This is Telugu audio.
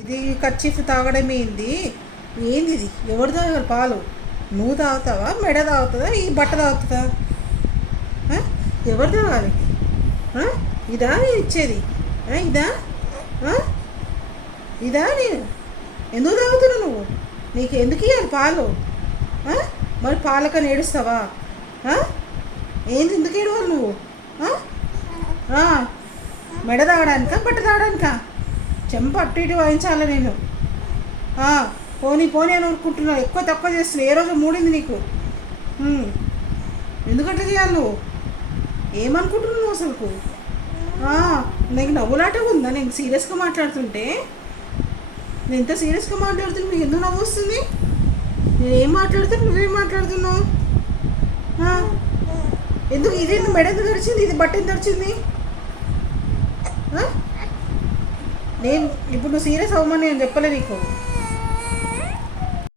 ఇది కర్చీఫ్ తాగడం ఏంది? ఏంది ఇది? ఎవరు తాగాలి పాలు? నువ్వు తాగుతావా? మెడ తాగుతుందా? ఈ బట్ట తాగుతుందా? ఎవరు తాగాలి? ఇదా నేను ఇచ్చేది? ఇదా ఇదా నేను ఎందుకు తాగుతున్నావు నువ్వు? నీకు ఎందుకు ఇవ్వాలి పాలు? మరి పాలకని ఏడుస్తావా? ఏంది ఎందుకు ఏడవాలి నువ్వు? మెడ తాగడానికా బట్ట తాగడానికా? చెంప అటు ఇటు వాయించాలి నేను. పోనీ పోనీ అని ఊరుకుంటున్నావు. ఎక్కువ తక్కువ చేస్తున్నావు. ఏ రోజు మూడింది నీకు? ఎందుకంటే చేయాలి నువ్వు? ఏమనుకుంటున్నావు అసలుకు? నీకు నవ్వులాట ఉందా? నేను సీరియస్గా మాట్లాడుతుంటే, నేను ఎంత సీరియస్గా మాట్లాడుతున్నా నీకు ఎందుకు నవ్వు వస్తుంది? నేను ఏం మాట్లాడుతున్నా నువ్వేం మాట్లాడుతున్నావు? ఎందుకు ఇది మెడ ఎంత తడిచింది? ఇది బట్ట ఎంత తడిచింది? నేను ఇప్పుడు నువ్వు సీరియస్ అవ్వమని నేను చెప్పలే నీకు.